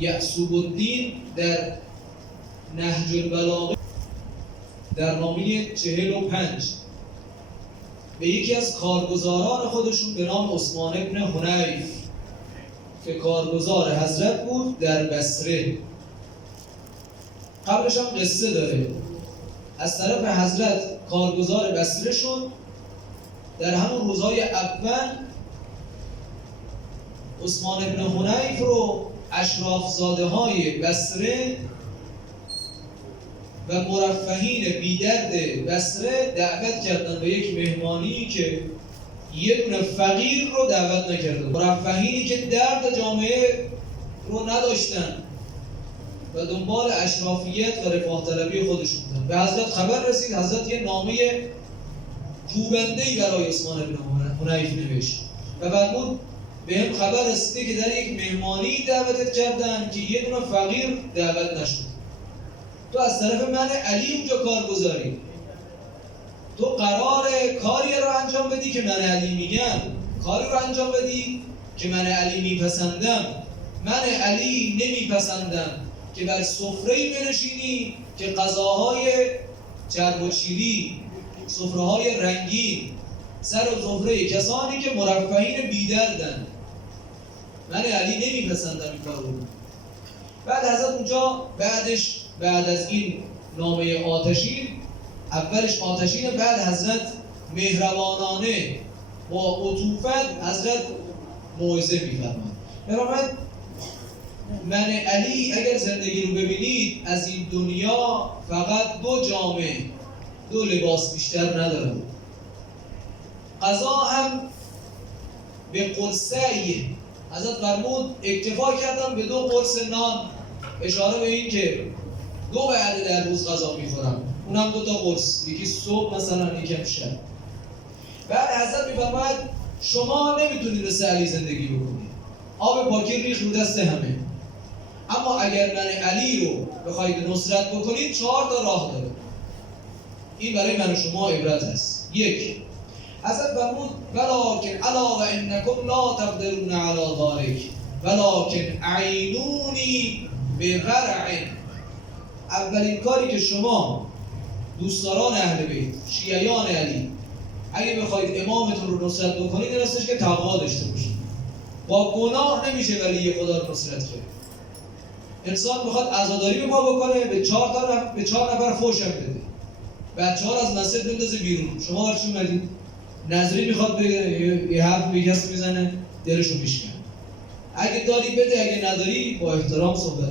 یعصوب الدین در نهج البلاغه در نامه 45 به یکی از کارگزاران خودشون به نام عثمان ابن حنیف که کارگزار حضرت بود در بصره، قبلش هم قصه داره، از طرف حضرت کارگزار بصره شد. در همون روزهای اول عثمان ابن حنیف رو اشرافزاده های بصره و مرفهین بیدرد بصره دعوت کردن به یک مهمانی که یه دونه فقیر رو دعوت نکردن. مرفهینی که درد جامعه رو نداشتن و دنبال اشرافیت و رفاه طلبی خودشون بودن. به حضرت خبر رسید، حضرت یه نامه کوبنده‌ای برای عثمان ابن حنیف نوشت و فرمود به هم خبر رسیده که در یک مهمانی دعوتت کردن که یه دونه فقیر دعوت نشد. تو از طرف من علی اونجا کار گذاری، تو قراره کاری رو انجام بدی که من علی میگم، کاری رو انجام بدی که من علی میپسندم. من علی نمیپسندم که بر سفره‌ای بنشینی که غذاهای چرب و چیلی، سفره‌های رنگین سر و سفره کسانی که مرفهین بیدردن، من علی نمیپسندم این کار رو. بعد حضرت اونجا بعد از این نامه آتشین، اولش آتشین، بعد حضرت مهربانانه با عطوفت حضرت موعظه می‌فرماید. من علی اگر زندگی رو ببینید از این دنیا فقط دو جامه، دو لباس بیشتر نداره. غذا هم به قرصه‌ای حضرت فرمود اکتفا کردم به 2 قرص نان، اشاره به این که 2 وعده در روز غذا میخورم، اونم 2 تا قرص، یکی صبح مثلا یکم شب. بعد حضرت میفرماید شما نمیتونید مثل علی زندگی بکنید، آب پاکی ریخت رو دست همه، اما اگر من علی رو بخواید نصرت بکنید 4 تا راه داره. این برای من و شما عبرت است. 1. حضرت فرمود ولکن الا و انکم لا تقدرون علی ذلک ولکن اعینونی بورع. اولین کاری که شما دوستداران اهل بیت، شیعیان علی، اگه بخواید امامتون رو نصرت بکنید این هستش که تقوا داشته باشید. با گناه نمیشه ولی خدا رو نصرت کرد. انسان میخواد عزاداری به ما بکنه، به 4 نفر فحش هم بده، بچه‌ها از مسجد بندازه بیرون. شما برای چی اومدید؟ نظری میخواد بگه، یه حرف به کسی میزنه دلشو میشکنه. اگه داری بده، اگه نداری با احترام صحبت.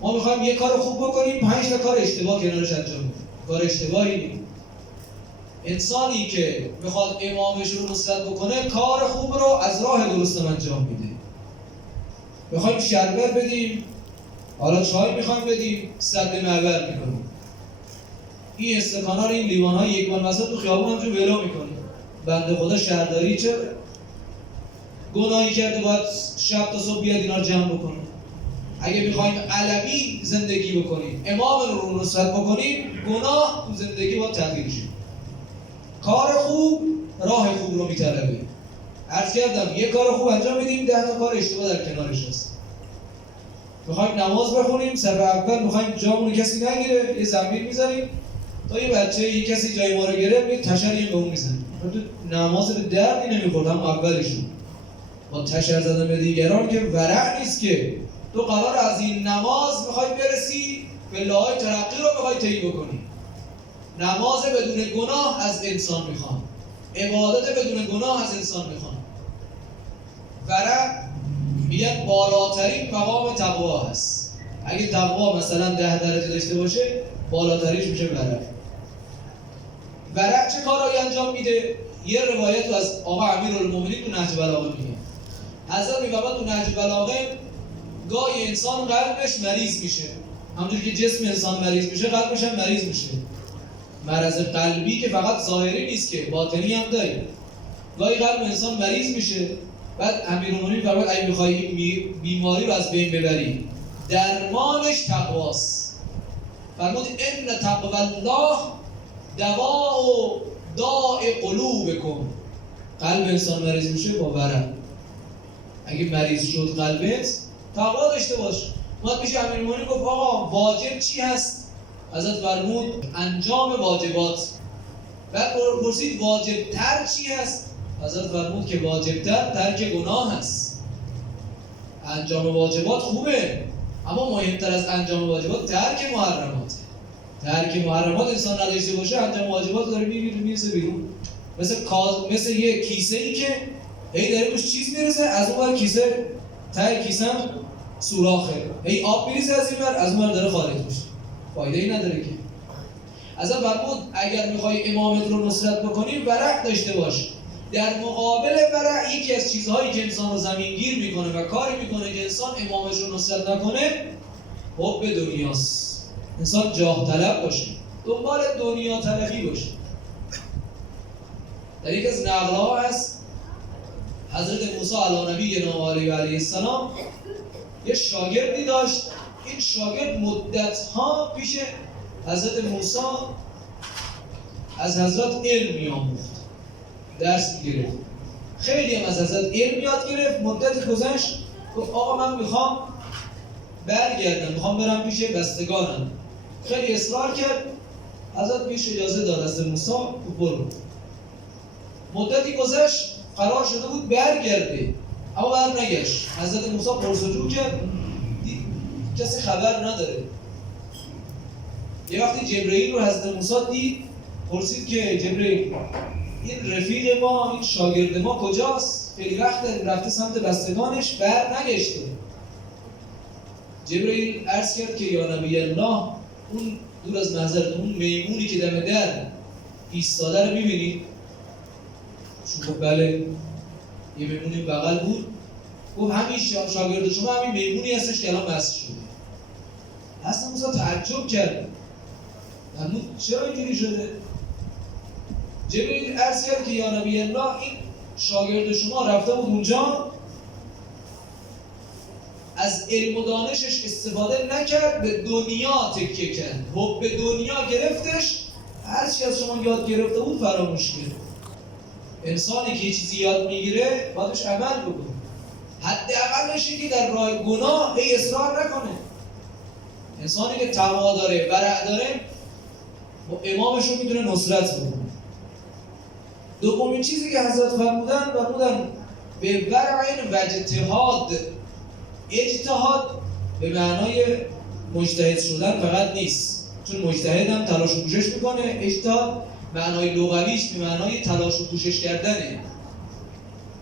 ما میخوایم یه کار خوب بکنیم، 5 تا کار اشتباه کنارش انجام بدیم. کار اشتباهی نیست. انسانی که میخواد امامش رو نصرت بکنه کار خوب رو از راه درست انجام میده. میخوایم شربت بدیم، حالا چای میخوایم بدیم، سد معبر میکنیم. این استکانا رو، این لیوان‌های یک بار مثلا تو خیابون همجور ولو میکنه. بنده خدا شهرداری چه گناهی کرده باید شب تا صبح بیاد اینا رو جمع بکنه. اگه میخوایم علوی زندگی بکنیم، امام رو نصرت بکنیم، گناه تو زندگی باید تغییر شه. کار خوب راه خوب رو میطلبه. عرض کردم یه کار خوب انجام میدیم، 10 تا کار اشتباه در کنارش هست. میخوایم نماز بخونیم، صف اول میخوایم جامون کسی نگیره، یه زنبیل میذاریم تا یه بچه، یه کسی جای ما رو گرفت، یه تشریه به اون میزنیم. تو نماز به دردی نمیخورد، هم اولشون با تشر زدن به دیگران که ورع نیست. که تو قرار از این نماز میخوای برسی به لاهای ترقی رو میخوای طی بکنی. نماز بدون گناه از انسان میخوان، عبادت بدون گناه از انسان میخوان. ورع میگن بالاترین مقام تقوا هست. اگه تقوا مثلا 10 درجه داشته باشه، بالاتریش میشه ورع. ورع چه کارایی انجام میده؟ یه روایت از آقا امیرالمومنین تو نهج بلاغه میگه. حضرت میفرماد تو نهج بلاغه گاهی انسان قلبش مریض میشه، همونجوری که جسم انسان مریض میشه قلبش هم مریض میشه. مرض قلبی که فقط ظاهری نیست که باطنی هم داره. گاهی قلب انسان مریض میشه. بعد امیرالمومنین فرمود اگه میخوای بیماری رو از بین ببری، درمانش تقواست. فرمود ان تقوا الله دواء داء قلوبکم. قلب انسان مریض میشه با ورع. اگه مریض شد قلبت، تقوا داشته باش. اومد پیش امیرالمومنین گفت آقا واجب چی هست؟ حضرت فرمود انجام واجبات. بعد پرسید واجب تر چی هست؟ حضرت فرمود که واجب ترک گناه هست. انجام واجبات خوبه، اما مهمتر از انجام واجبات ترک محرمات. ترک محرمات انسان نداشته باشه، انجام واجبات داره میرسه بیرون. مثل یه کیسه ای که هی داره روش چیز میرسه، از اون ور کیسه ته کیسه هم سوراخه، هی آب میریزه از این ور، از اون ور داره خارج میشه، فایده ای نداره که. اصلا فرمود اگر میخوای امامت رو نصرت بکنی ورع داشته باش. در مقابل ورع یکی از چیزهایی که انسان رو زمینگیر میکنه و کاری میکنه که انسان امامش رو نصرت نکنه، حب دنیاست. انسان جاه طلب باشه، دنبال دنیا طلبی باشه. در یک از نقل‌ها هست حضرت موسی علی نبینا و علیه السلام یه شاگردی داشت. این شاگرد مدت‌ها پیش حضرت موسی از حضرت علم می‌آموخت، درس می‌گرفت. خیلی هم از حضرت علم یاد گرفت. مدت گذشت گفت آقا من میخوام برگردم، میخوام برم پیش بستگانم. خیلی اصرار کرد. حضرت پیش اجازه داد حضرت موسی برو. مدتی گذشت، قرار شده بود برگرده اما برنگشت. حضرت موسی پرسجو کرد، کسی خبر نداره. یه وقتی جبرئیل رو حضرت موسی دید، پرسید که جبرئیل این رفیق ما، این شاگرد ما کجاست؟ خیلی وقت رفته سمت بستگانش، برنگشته. جبرئیل عرض کرد که یا نبی الله، اون دور از نظرت اون میمونی که دم در ایستاده رو می‌بینید؟ گفت بله. یه میمونی بغل بود. گفت همین شاگرد شما همین میمونی هستش که الان بس شده. حضرت موسی تعجب کرد. فرمود چرا اینجوری شده؟ جبرئیل عرض کرد که یا نبی الله، این شاگرد شما رفته بود اونجا، از علم و دانشش استفاده نکرد، به دنیا تکیه کرد، حب دنیا گرفتش، هر چی از شما یاد گرفته بود فراموش کرد. انسانی که چیزی یاد میگیره باید بهش عمل بکنه. حداقلش اینه که در راه گناه اصرار نکنه. انسانی که تقوا داره، ورع داره، با امامش رو میتونه نصرت بکنه. دومین چیزی که حضرت فرمودن به ورع و اجتهاد. اجتهاد به معنای مجتهد شدن فقط نیست، چون مجتهد هم تلاش و کوشش میکنه. اجتهاد معنای لغویش به معنای تلاش و کوشش کردنه.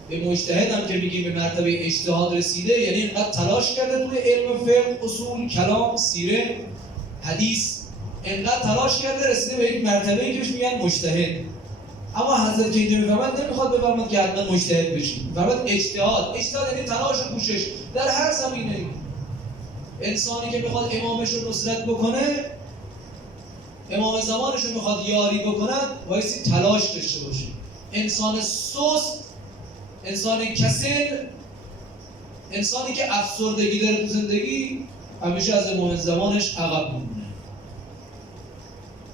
به مجتهد هم که میگیم به مرتبه اجتهاد رسیده، یعنی اینقدر تلاش کرده توی علم فقه، اصول، کلام، سیره، حدیث، اینقدر تلاش کرده رسیده به یک مرتبه‌ای که بهش میگن مجتهد. اما حضرت که اینجا میفهمد نمیخواد بفرماد که حتما مجتهد بشید، میفرماد اجتهاد. اجتهاد یعنی تلاش و کوشش در هر زمینه. انسانی که میخواد امامش رو نصرت بکنه، امام زمانش رو میخواد یاری بکند، بایستی تلاش داشته باشه. انسان سست، انسان کسل، انسانی که افسردگی داره تو زندگی، همیشه از امام زمانش عقب میمونه.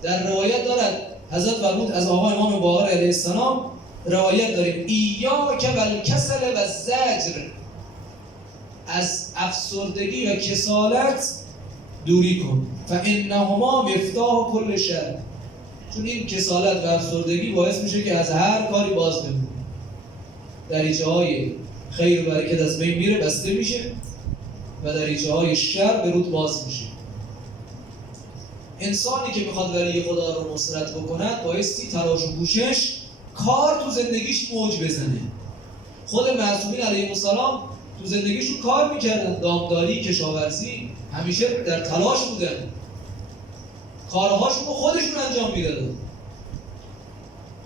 در روایت دارد حضرت فرمود از آقا امام باقر علیه السلام، روایت داریم ایاک والکسل والزجر، از افسردگی و کسالت دوری کن. فانهما مفتاح کل شر، چون این کسالت و افسردگی باعث میشه که از هر کاری باز بمونی. دریچه های خیر و برکت از بین میره، بسته میشه، و دریچه های شر به رود باز میشه. انسانی که میخواد ولی خدا رو نصرت بکند، بایستی تلاش و کوشش، کار تو زندگیش موج بزنه. خود معصومین علیهم السلام تو زندگیشون کار میکردن، دامداری، کشاورزی، همیشه در تلاش بودن، کارهاشون رو خودشون انجام میدادن.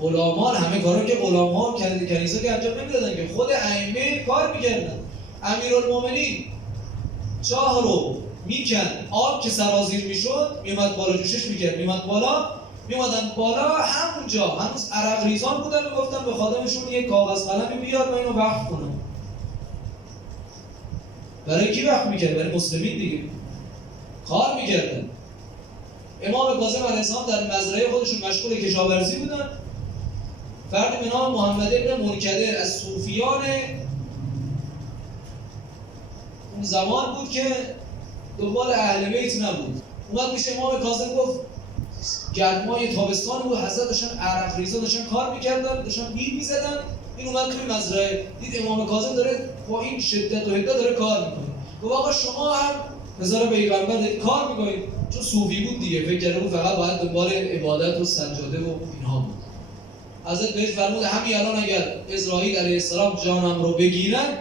غلامان، همه کارا که غلامان کنیسا که انجام نمیدادن، که خود ائمه کار میکردن. امیرالمومنین چاه رو میکن، آب که سرازیر میشد میومد بالا، جوشش میکرد، میومد بالا، میومدن بالا، همونجا هنوز عرق ریزان بودن، میگفتن به خادمشون یک کاغذ قلمی بیار و اینو وقف کنن. برای کی وقف میکرد؟ برای مسلمین دیگه. کار میکردن. امام کاظم علیه السلام در مزرعه خودشون مشغول کشاورزی بودن. فردی به نام محمد ابن منکدر از صوفیان اون زمان بود که دنبال اهل بیت نبود. اومد میشه امام کاظم گفت گرمای تابستان بود، حضرت داشتن عرق ریزا داشتن کار میکردن، داشتن بیل میزدن. این اومد توی مزرعه دید امام کاظم داره با این شدت و حدت داره کار میکنه. گفت آقا شما هم پسر پیغمبر دارید کار میکنید. چون صوفی بود دیگه، فکر کرده بود فقط باید دنبال عبادت و سجاده و اینها بود. حضرت بهش فرمود همین الان اگر اسرائیل علیه السلام جانم رو بگیرن،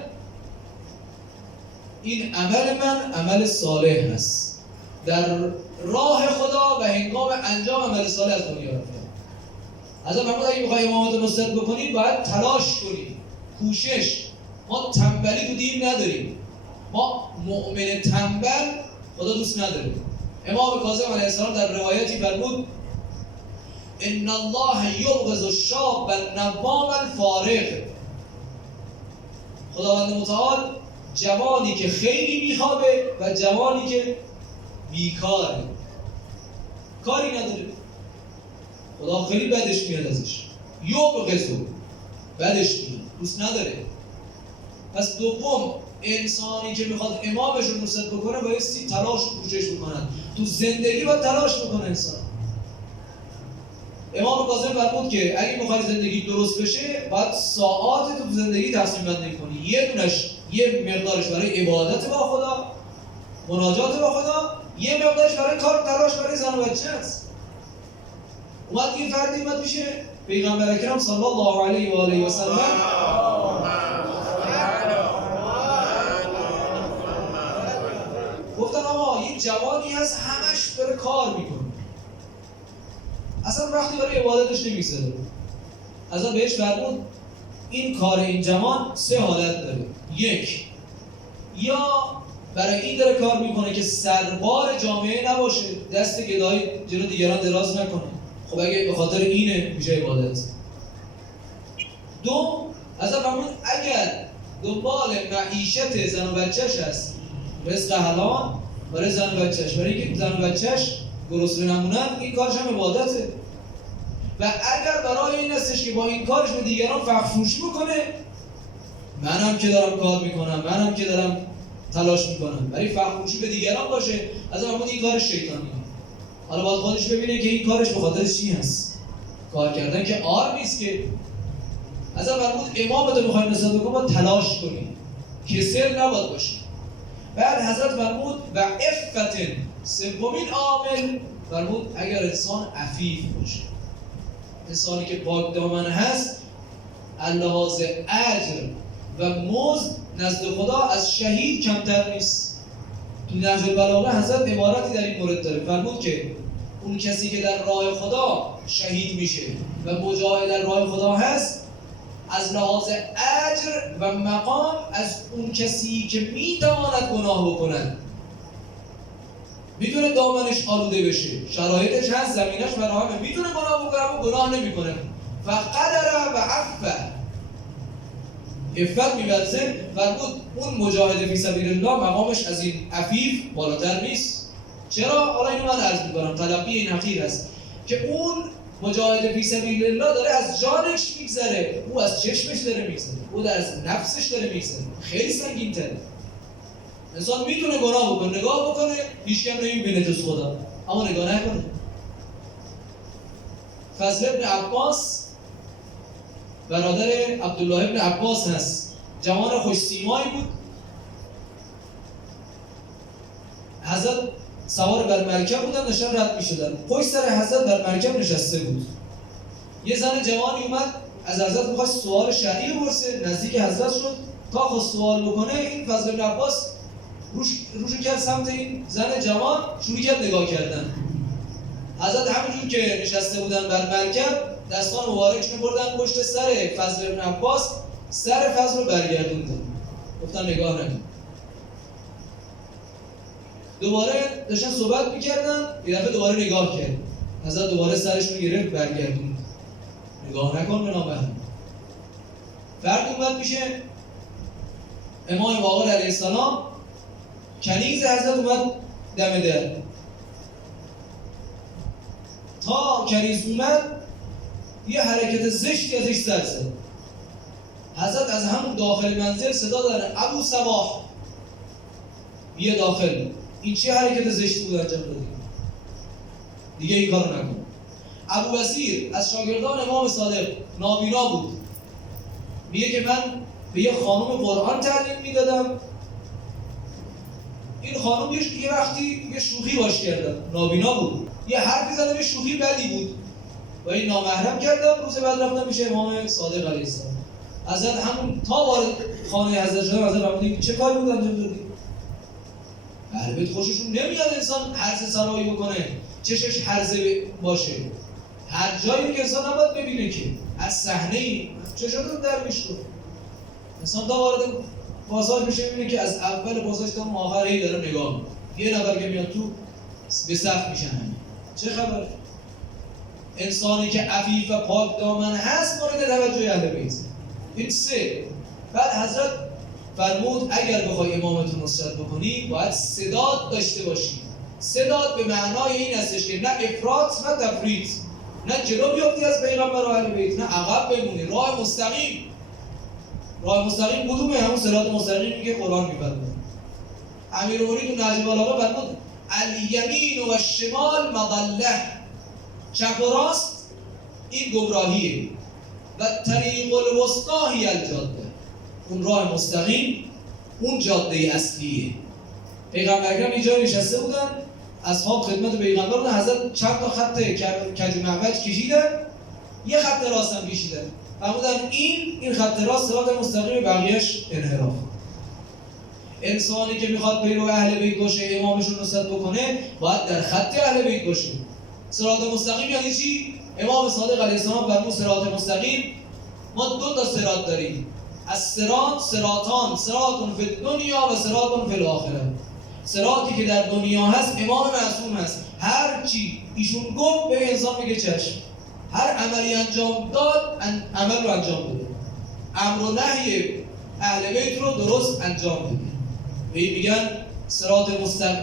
این عمل من عمل صالح است، در راه خدا و هنگام انجام عمل صالح از دنیا رفتم. حضرت فرمود اگه میخوای امامت رو نصرت بکنید باید تلاش کنید، کوشش. ما تنبلی تو دین نداریم، ما مؤمن تنبل خدا دوست نداریم. امام کاظم علیه السلام در روایتی فرمود ان الله یبغض الشاب النوام الفارغ. خداوند متعال جوانی که خیلی میخوابه و جوانی که بیکاره، کاری نداره، خدا خیلی بدش میاد ازش. یبغض، بدش میاد، دوست نداره. پس دوم، انسانی که میخواد امامش رو نصرت بکنه بایستی تلاش و کوشش بکنن. تو زندگی باید تلاش بکنه انسان. امام کاظم فرمود که اگه میخوای زندگی درست بشه باید ساعات تو زندگی تقسیم بندی کنی. یه دونش یه مقدارش برای عبادت با خدا، مناجات با خدا، یه مقدارش برای کار تلاش برای زن و بچه است. اومد این فردی اومد میشه پیغمبر اکرم صلی الله علیه و آله و سلم گفتن آقا یک جوانی هست همش داره کار میکنه، اصلا وقتی برای عبادتش نمیگذاره. اصلا بهش فرمود این کار این جوان سه حالت داره. یک، یا برای این داره کار میکنه که سربار جامعه نباشه، دست گدایی جلو دیگران دراز نکنه. خب اگه به خاطر اینه میشه عبادت. دو، اصلا فرمود اگر دنبال معیشت زن و بچهش هست، رزق حلال برای زن و بچهش، برای اینکه زن و بچهش گرسنه نمونن، این کارش هم عبادته. و اگر برای این هستش که با این کارش به دیگران فحش‌فروشی بکنه، منم که دارم کار میکنم، منم که دارم تلاش میکنم، برای فحش‌فروشی به دیگران باشه، از اون این کارش شیطانی. حالا باید خودش ببینه که این کارش به خاطر چی هست. کار کردن که آر نیست که. از اون فرمود امامت رو میخوایم نصرت بکنیم باید تلاش کنیم، کسل نباید باشیم. بعد حضرت فرمود و عفت، سومین عامل فرمود اگر انسان عفیف باشه، انسانی که پاک دامن هست، لحاظ اجر و مزد نزد خدا از شهید کمتر نیست. تو نهج البلاغه حضرت عبارتی در این مورد داره، فرمود که اون کسی که در راه خدا شهید میشه و مجاهد در راه خدا هست، از لحاظ اجر و مقام از اون کسی که میتواند گناه بکند، میتونه دامنش آلوده بشه، شرایطش هست، زمینش فراهمه، میتونه گناه بکنه اما گناه نمیکنه. و قدر و عفو، عفت می‌ورزه. فرمود اون مجاهد فی سبیل الله مقامش از این عفیف بالاتر نیست. چرا؟ حالا اینو من عرض می‌کنم، تلقی این حقیر است که اون مجاهد فی سبیل الله داره از جانش میگذره، او از چشمش داره میگذره، او از نفسش داره میگذره، خیلی سنگین‌تره. انسان میتونه گناه بکنه، نگاه بکنه، هیچ کم نمیبینه جز خدا، اما نگاه نکنه. فضل ابن عباس برادر عبدالله ابن عباس هست، جوان خوش سیمایی بود. حضرت سوار بر مرکب بودن، داشتن رد میشدن، پشت سر حضرت بر مرکب نشسته بود. یه زن جوانی اومد از حضرت میخواست سوال شرعی بپرسه، نزدیک حضرت شد، تا خواست سوال بکنه، این فضل ابن عباس روشو کرد سمت این زن جوان، شروع کرد نگاه کردن. حضرت همونجور که نشسته بودن بر مرکب، دستان مبارکشون بردن پشت سر فضل ابن عباس، سر فضل رو برگردوندن، گفتن نگاه نکن. دوباره داشتن صحبت میکردن، یه دفعه دوباره نگاه کرد، حضرت دوباره سرشون گرفت برگردوند، نگاه نکن به نامحرم. فرد اومد میشه امام باقر علیه السلام، کنیز حضرت اومد دم در. تا کنیز اومد یه حرکت زشتی ازش سر زد. حضرت از همون داخل منزل صدا داره ابو صباح. بیا داخل. این چه حرکت زشتی بود انجام دادی؟ دیگه این کارو نکن. ابو بصیر از شاگردان امام صادق نابینا بود. میگه که من به یه خانم قرآن تعلیم میدادم، این خانم یه وقتی یه شوخی باش کردم، نابینا بود، یه حرفی زدم، یه شوخی بدی بود و این نامحرم کردم. روز بعد رفتم میشه امام صادق علیه السلام. حضرت همون تا وارد خانه حضرت شدم، حضرت فرمودن چه کاری بود انجام دادی؟ اهل بیت خوششون نمیاد انسان هرزه سرایی بکنه، چشش هرزه باشه. هر جایی که انسان نباید ببینه که از صحنه‌ای چشاتون در میشه. انسان تا وارد پاساژ میشه میبینه که از اول پاساژ تا آخر هی داره نگاه میکنه. یه نفر که میاد تو به صف میشن. چه خبره؟ انسانی که عفیف و پاک دامن هست مورد توجه اهل بیت. این سه. بعد حضرت فرمود اگر بخوای امامتون نصرت بکنی باید سداد داشته باشی. سداد به معنای این هستش که نه افراط نه تفریط، نه جلو بیافتی از پیغمبر و اهل بیت نه عقب بمونی. راه مستقیم. راه مستقیم کدومه؟ همون صراط مستقیمی که قرآن میفرماید. امیرالمومنین تو نهج البلاغه فرمود الیمین و الشمال مضله، چپ و راست این گمراهیه و طریق الوسطی هی الجاده، اون راه مستقیم اون جاده اصلیه. پیغمبر اکرم اینجا نشسته بودن، اصحاب خدمت پیغمبر بودن، حضرت چند تا خط کج و معوج کشیدن، یه خط راست هم کشیدن، فرمودن این خط راست صراط مستقیم، بقیه‌اش انحراف. انسانی که میخواد پیرو اهل بیت باشه، امامشون نصرت بکنه، باید در خط اهل بیت باشه. صراط مستقیم یعنی چی؟ امام صادق علیه السلام فرمود صراط مستقیم ما دو تا صراط داریم. از صراطان، صراط فی الدنیا و صراط فی الاخره. صراطی که در دنیا هست امام معصوم هست، هر چی ایشون گفت به انسان میگه چشم، هر عملی انجام داد عمل رو انجام بده، امر و نهی اهل بیت رو درست انجام بده. به این میگن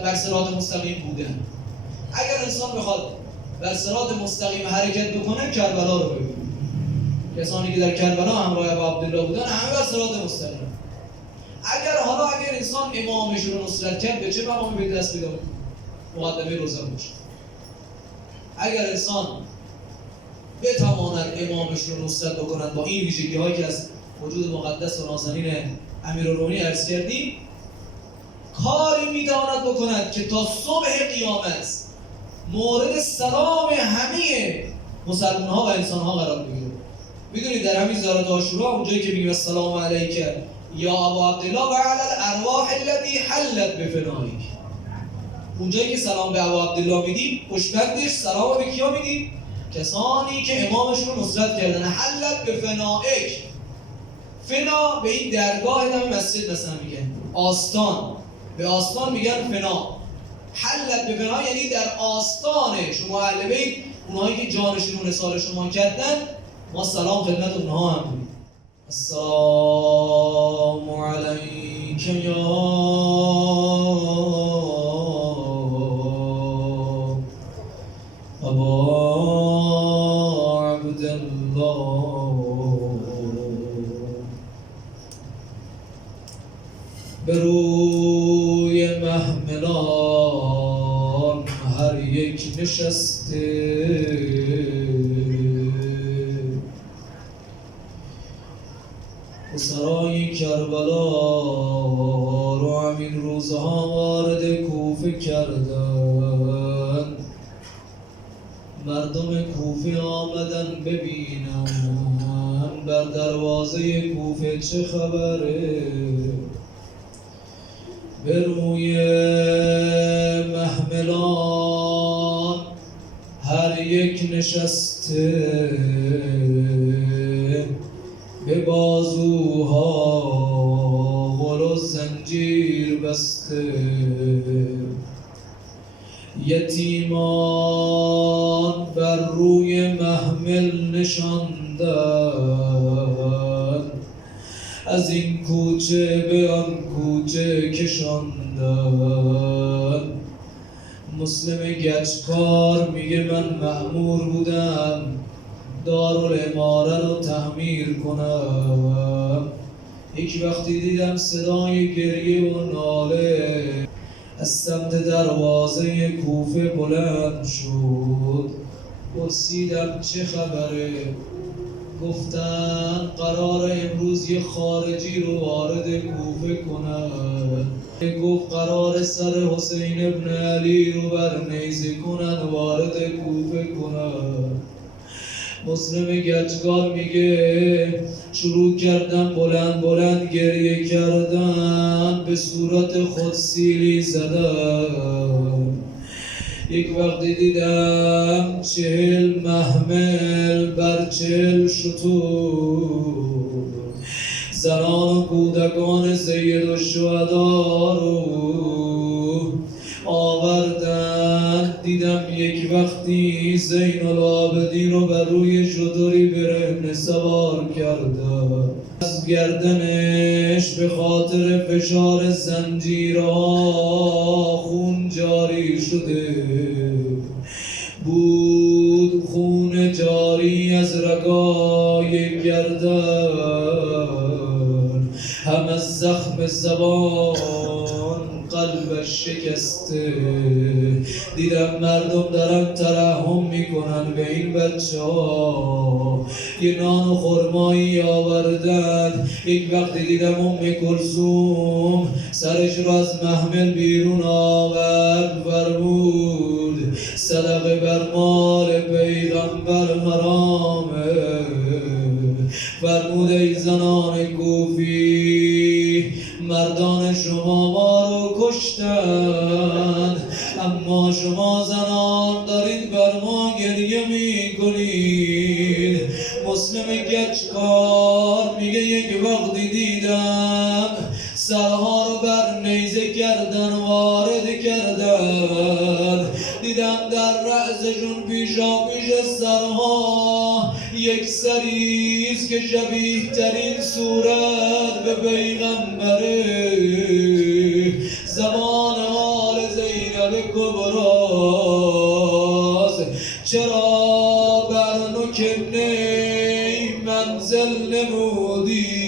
بر صراط مستقیم بودن. اگر انسان بخواد بر صراط مستقیم حرکت بکنه، کربلا رو ببینه. کسانی که در کربلا همراه ابو عبدالله بودن همه بر صراط مستقیم. اگر انسان امامش رو نصرت کرد، به چه مقامی به دست پیدا کنه؟ مقدمه روزه باشه. اگر انسان بتواند امامش رو نصرت بکند با این ویژگی‌هایی که از وجود مقدس و نازنین امیرالمومنین عرض کردیم، کاری میتواند بکند که تا صبح قیامت مورد سلام همه مسلمان‌ها و انسان‌ها قرار بگیره. میدونید در همین زیارت عاشورا اونجایی که میگه السلام علیک یا ابا عبدالله و علی الارواح التي حلت بفنائک، اونجایی که سلام به ابا عبدالله میدیم، پشتبندش سلام به کیا میدیم؟ کسانی که امامشون نصرت کردن. حلت بفنائک، فنا به این درگاه هم مسجد مثلا میگن آستان، به آستان میگن فنا. حلت بفنا یعنی در آستان شما اهل بیت، اونهایی که جانشون رو نثار شما کردن، ما سلام خدمت اونها هم میدیم. السلام علیک یا ابا عبدالله، به روی محملان هر یک نشسته، سرای کربلا رو همین روزها وارد کوفه کردن. مردم کوفه آمدن ببینن بر دروازه کوفه چه خبره. به روی محملان هر یک نشسته، به بازوها غل و زنجیر بسته. یتیمان بر روی محمل نشاندن، از این کوچه به آن کوچه کشاندن. مسلم گچکار میگه من مأمور بودم دارالعماره رو تعمیر کنم. یک وقتی دیدم صدای گریه و ناله از سمت دروازه کوفه بلند شد. پرسیدم چه خبره؟ گفتن قرار امروز یه خارجی رو وارد کوفه کنن. گفت قرار سر حسین ابن علی رو بر نیزه کنن، وارد کوفه کنن. مسلم گچگار میگه شروع کردم بلند بلند گریه کردن، به صورت خود سیلی زدم. یک وقتی دیدم 40 محمل بر 40 شتر، زنان و کودکان سید الشهدا رو آوردن. دیدم یک وقتی زین العابدین رو بر روی شتری برهنه سوار کردن. از گردنش به خاطر فشار زنجیرها خون جاری شده بود، خون جاری از رگای گردن، هم از زخم زبان قلبش شکسته. دیدم مردم دارن ترحم میکنن به این بچه ها، یه نان و خرمایی آوردن. یک وقتی دیدم کلثوم سرش را از محمل بیرون آورد، فرمود صدقه بر مال پیغمبر حرامه. فرمود ای زنان کوفی، مردان شما ما رو کشتن، اما شما زنان دارید بر ما گریه می کنید. مسلم گچکار میگه یک وقتی دیدم سرها رو بر نیزه کردن، وارد کردن. دیدم در رأسشون پیشاپیش سرها یک سریست که شبیه ترین صورت به پیغمبره. زمان حال زینب کبراست، چرا بر نوک نی منزل نمودی؟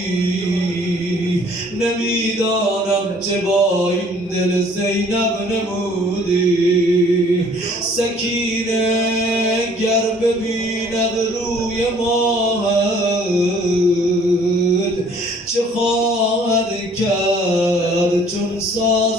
نمیدانم چه با این دل زینب نمودی. سکینه گر ببیند روی ماهت، چه خواهد کرد چون سال